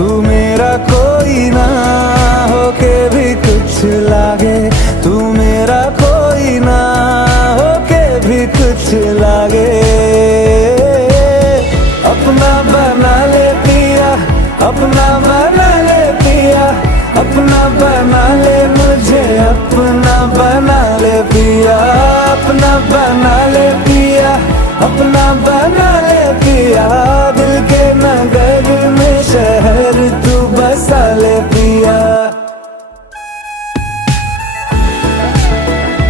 तू मेरा कोई ना होके भी कुछ लागे, तू मेरा कोई ना होके भी कुछ लागे। अपना बना ले पिया, अपना बना ले पिया, अपना बना ले मुझे, अपना बना ले पिया, अपना बना ले पिया, अपना बना ले पिया।